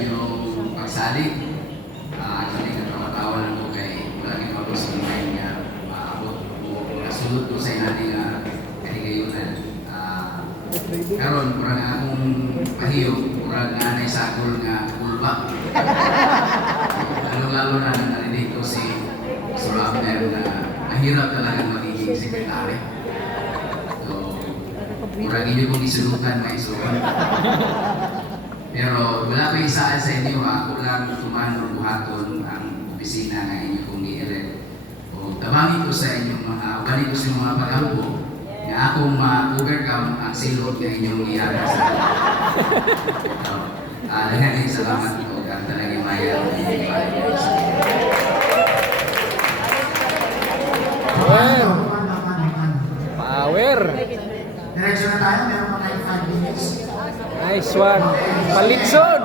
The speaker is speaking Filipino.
inyong pagsalig. Actually, natawa-tawa lang ko kay lagi pa ko sa mga nga maabot o nasulot ko sa inating kaligayunan. Karon kurang akong pahiyo, kurang nanay sakol nga ulba. Lalo-lalo na narinig ko si Surabner na mahirap talagang magiging sekretary. So, kurang inyo kong isulutan na isuon. Pero wala pa isa sa inyo, ako lang tumanong buhaton ang opisina na inyo kong i-elect. O tabangin ko sa inyong mga, o ganito sa mga pag-ampo, na akong ma-overcome ang silot na inyong iyaga sa akin. So, lahat din salamat po, ang talagang maya. Power! Diretso na tayo, meron pa tayong 5 minutes. Nice one! Palitson!